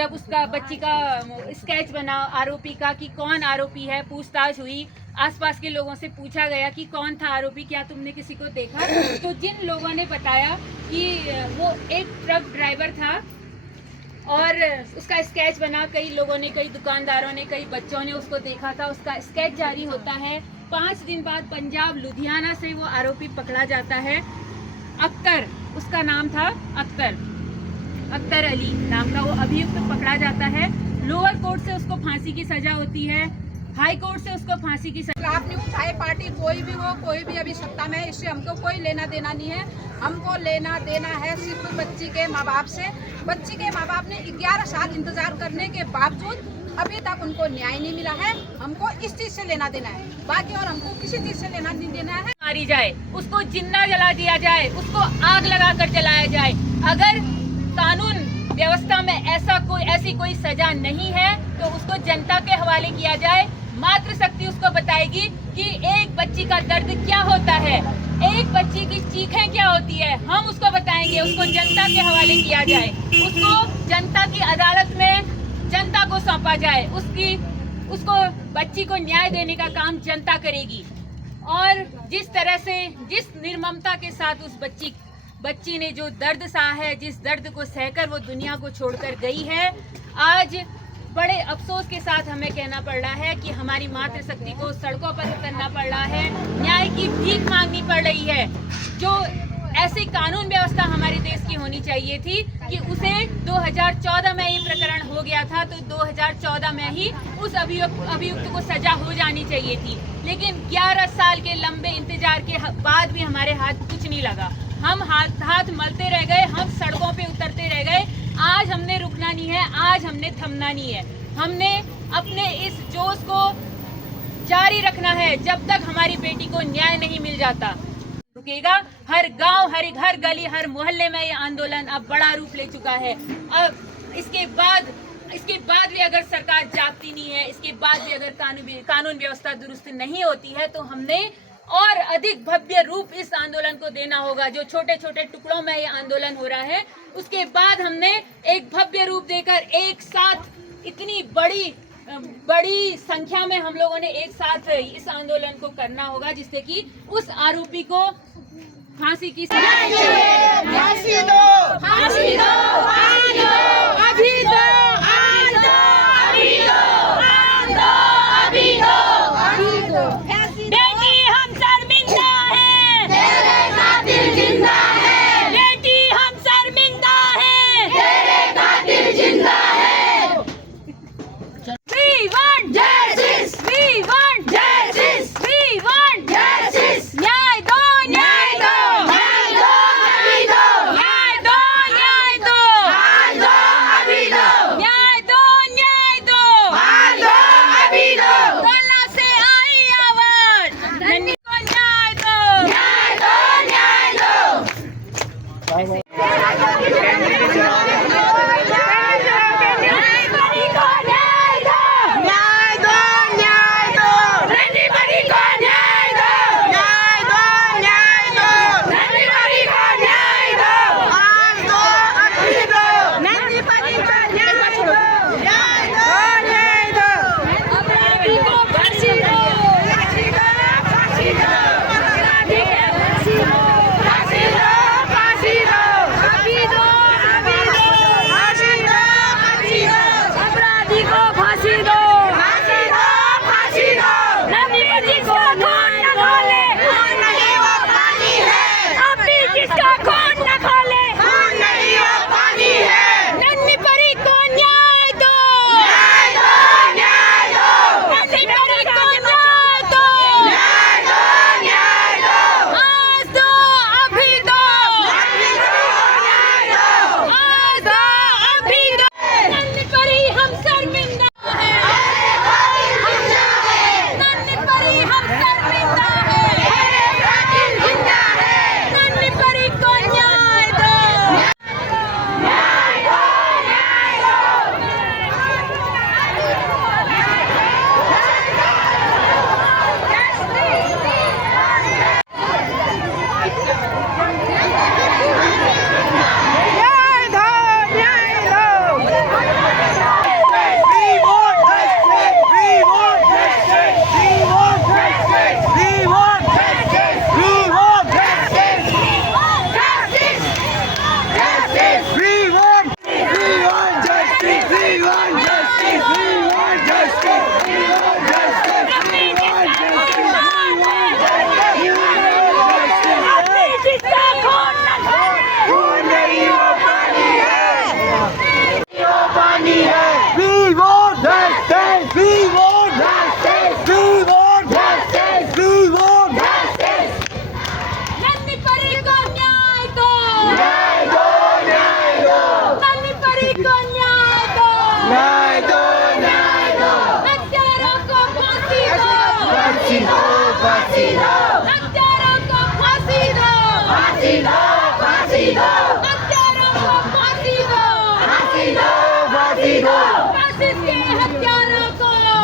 जब उसका बच्ची का स्केच बना आरोपी का कि कौन आरोपी है, पूछताछ हुई, आसपास के लोगों से पूछा गया कि कौन था आरोपी, क्या तुमने किसी को देखा, तो जिन लोगों ने बताया कि वो एक ट्रक ड्राइवर था और उसका स्केच बना, कई लोगों ने, कई दुकानदारों ने, कई बच्चों ने उसको देखा था, उसका स्केच जारी होता है। 5 दिन बाद पंजाब लुधियाना से वो आरोपी पकड़ा जाता है। अख्तर उसका नाम था, अख्तर अली नाम का वो अभियुक्त पकड़ा जाता है। लोअर कोर्ट से उसको फांसी की सजा होती है, हाई कोर्ट से उसको फांसी की सजा। खिलाफ नहीं हूँ, चाहे पार्टी कोई भी हो, कोई भी अभी सत्ता में है, इससे हमको कोई लेना देना नहीं है। हमको लेना देना है सिर्फ बच्ची के माँ बाप से। बच्ची के माँ बाप ने 11 साल इंतजार करने के बावजूद अभी तक उनको न्याय नहीं मिला है। हमको इस चीज से लेना देना है, बाकी और हमको किसी चीज से लेना नहीं देना है। मारी जाए, उसको जिंदा जला दिया जाए, उसको आग लगाकर जलाया जाए। अगर कानून व्यवस्था में ऐसी कोई सजा नहीं है तो उसको जनता के हवाले किया जाए। मातृशक्ति उसको बताएगी कि एक बच्ची का दर्द क्या होता है, एक बच्ची की चीखें क्या होती है, हम उसको बताएंगे। उसको जनता के हवाले किया जाए, उसको जनता की अदालत में जनता को सौंपा जाए, उसको बच्ची को न्याय देने का काम जनता करेगी। और जिस तरह से, जिस निर्ममता के साथ उस बच्ची ने जो दर्द सहा है, जिस दर्द को सहकर वो दुनिया को छोड़कर गई है, आज बड़े अफसोस के साथ हमें कहना पड़ रहा है कि हमारी मातृशक्ति को सड़कों पर उतरना पड़ रहा है, न्याय की भीख मांगनी पड़ रही है। जो ऐसी कानून व्यवस्था हमारे देश की होनी चाहिए थी कि उसे 2014 में ये प्रकरण हो गया था, तो 2014 में ही उस अभियुक्त को सजा हो जानी चाहिए थी। लेकिन 11 साल के लंबे इंतजार के बाद भी हमारे हाथ कुछ नहीं लगा। हम हाथ मलते रह गए, हम सड़कों पे उतरते रह गए। आज हमने रुकना नहीं है, आज हमने थमना नहीं है। हमने अपने इस जोश को जारी रखना है जब तक हमारी बेटी को न्याय नहीं मिल जाता। रुकेगा। हर गांव, हर गली, हर मोहल्ले में ये आंदोलन अब बड़ा रूप ले चुका है। अब इसके बाद भी अगर सरकार जागती नहीं है, इसके बाद भी अगर कानून व्यवस्था दुरुस्त नहीं होती है, तो हमने और अधिक भव्य रूप इस आंदोलन को देना होगा। जो छोटे छोटे टुकड़ों में ये आंदोलन हो रहा है, उसके बाद हमने एक भव्य रूप देकर एक साथ इतनी बड़ी संख्या में हम लोगों ने एक साथ इस आंदोलन को करना होगा, जिससे कि उस आरोपी को फांसी की फांसी दो, फांसी दो, फांसी दो, अभी दो, आज दो, अभी दो, आज दो, अभी दो, अभी दो। बेटी हम शर्मिंदा हैं, तेरे कातिल जिंदा है। बेटी हम शर्मिंदा हैं, तेरे कातिल जिंदा है। We want Justice, we want justice, we want justice. न्याय दो, न्याय दो, न्याय दो, अभी दो, न्याय दो, न्याय दो। आज दो,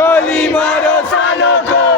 गोली मारो सालों को।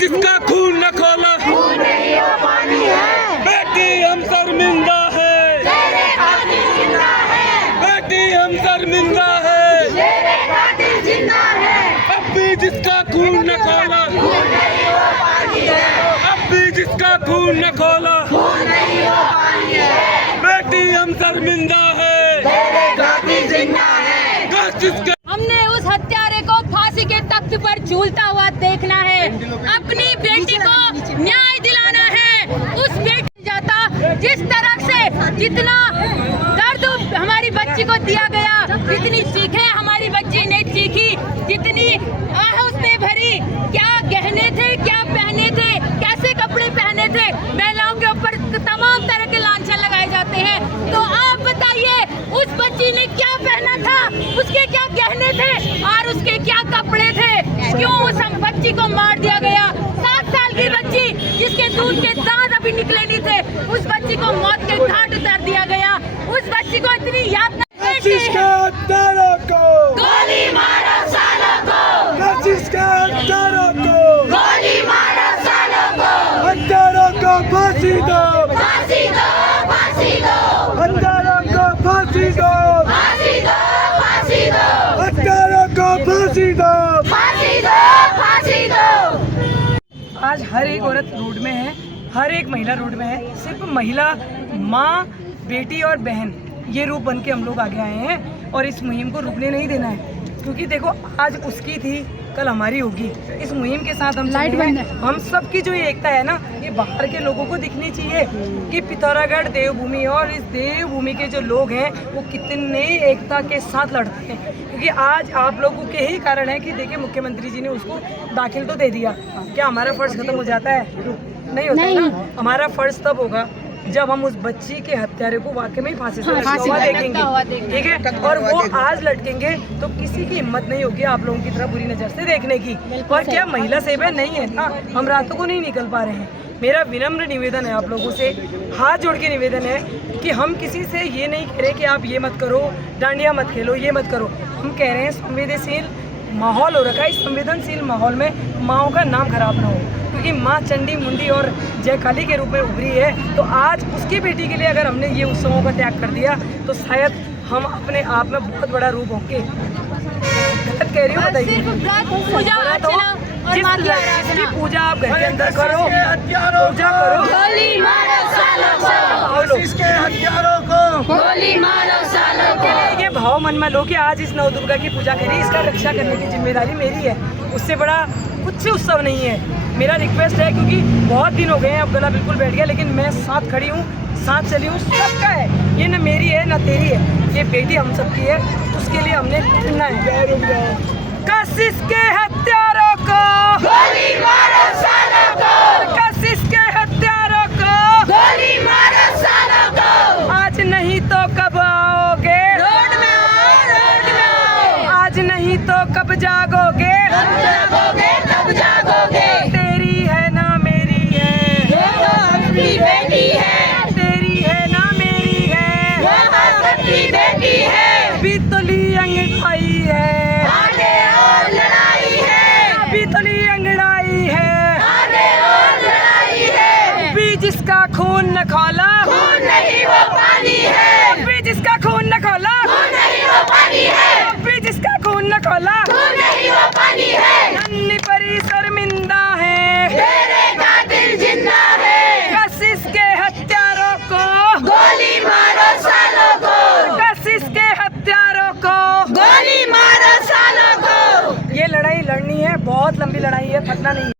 जिसका खून न खोला बेटी हम शर्मिंदा है, बेटी हम शर्मिंदा है, अब भी जिसका खून न खोला, अब भी जिसका खून न खोला, बेटी हम शर्मिंदा है। हमने उस हत्यारे को फांसी के तख्त पर झूलता हुआ देखना है। अपनी बेटी को न्याय दिलाना है। उस बेटी जाता जिस तरह से जितना दर्द हमारी बच्ची को दिया गया, जितनी चीखें हमारी बच्ची ने चीखी, जितनी आह उसने भरी, क्या गहने थे, क्या पहने थे, कैसे कपड़े पहने थे। महिलाओं के ऊपर तमाम तरह के लांछन लगाए जाते हैं। तो आप बताइए उस बच्ची ने क्या पहना था, उसके क्या गहने थे और उसके क्या कपड़े थे। क्यों उस बच्ची को मार दिया गया। 7 साल की बच्ची जिसके दूध के दांत अभी निकले नहीं थे, उस बच्ची को मौत के घाट उतार दिया गया। उस बच्ची को इतनी याद नहीं। गोली मारो सालों को, गोली मारो सालों को, हत्यारों को फांसी दो, फांसी दो, फांसी दो, हत्यारों को फांसी दो, फांसी दो, फांसी दो, हत्यारों को फांसी दो, फांसी दो, फांसी दो। आज हर एक औरत रोड में है, हर एक महिला रोड में है। सिर्फ महिला, माँ, बेटी और बहन, ये रूप बन के हम लोग आगे आए हैं और इस मुहिम को रुकने नहीं देना है। क्योंकि देखो आज उसकी थी, कल हमारी होगी। इस मुहिम के साथ हम चले हैं। हम सब की जो ये एकता है ना, ये बाहर के लोगों को दिखनी चाहिए कि पिथौरागढ़ देवभूमि और इस देवभूमि के जो लोग हैं वो कितने एकता के साथ लड़ते हैं। क्योंकि आज आप लोगों के ही कारण है कि देखिए मुख्यमंत्री जी ने उसको दाखिल तो दे दिया। क्या हमारा फर्ज खत्म हो जाता है? नहीं होता है ना। हमारा फर्ज तब होगा जब हम उस बच्ची के हत्यारे को वाकई में फांसी से लटका हुआ देखेंगे, ठीक है, और वो आज लटकेंगे तो किसी की हिम्मत नहीं होगी आप लोगों की तरह बुरी नज़र से देखने की। और क्या महिला सेब है? नहीं है ना, हम रातों को नहीं निकल पा रहे हैं। मेरा विनम्र निवेदन है आप लोगों से, हाथ जोड़ के निवेदन है कि हम किसी से ये नहीं कह रहे कि आप ये मत करो, डांडिया मत खेलो, ये मत करो। हम कह रहे हैं संवेदनशील माहौल हो रखा है, इस संवेदनशील माहौल में माओं का नाम खराब ना हो, क्योंकि माँ चंडी मुंडी और जय काली के रूप में उभरी है। तो आज उसकी बेटी के लिए अगर हमने ये उत्सवों का त्याग कर दिया तो शायद हम अपने आप में बहुत बड़ा रूप होंगे। गलत कह रही हूँ बताइए? पूजा अर्चना और माँ की आराधना। जिसकी पूजा आप घर के अंदर करो, पूजा करो, गोली मारो सालों को, इसके हथियारों को गोली मारो सालों को। ये भाव मन में लो कि आज इस नवदुर्गा की पूजा करी, इसका रक्षा करने की जिम्मेदारी मेरी है, उससे बड़ा कुछ उत्सव नहीं है। मेरा रिक्वेस्ट है, क्योंकि बहुत दिन हो गए हैं, अब गला बिल्कुल बैठ गया, लेकिन मैं साथ खड़ी हूँ, साथ चली हूँ, सबका है, ये न मेरी है न तेरी है, ये बेटी हम सबकी है, उसके लिए हमने लड़ना है। कशिश के हत्यारों को गोली मारो सालों को, कशिश के हत्यारों को गोली मारो सालों को। आज नहीं तो कब आओगे रोड में आओ, रोड में आओ। आज नहीं तो कब जागोगे, कब जागोगे, कब जागोगे। तेरी है ना मेरी है, ये तो अपनी बेटी है, तेरी है ना मेरी है, ये तो सबकी बेटी है। बीतली अंगड़ाई है, आगे और लड़ाई है, बीतली अंगड़ाई है, आगे और लड़ाई है। बीज इसका खून न खोला, खून नहीं वो पानी है, बीज इसका खून न खोला, खून नहीं वो पानी है, बीज इसका खून न खोला, खून नहीं वो पानी है। नन्ही परी शर्मिंदा है, तेरे कातिल जिंदा है, कशिश के हत्यारों को, गोली मारो सालों को, कशिश के हत्यारों को। गोली मारो सालों को। ये लड़ाई लड़नी है, बहुत लंबी लड़ाई है, थकना नहीं है।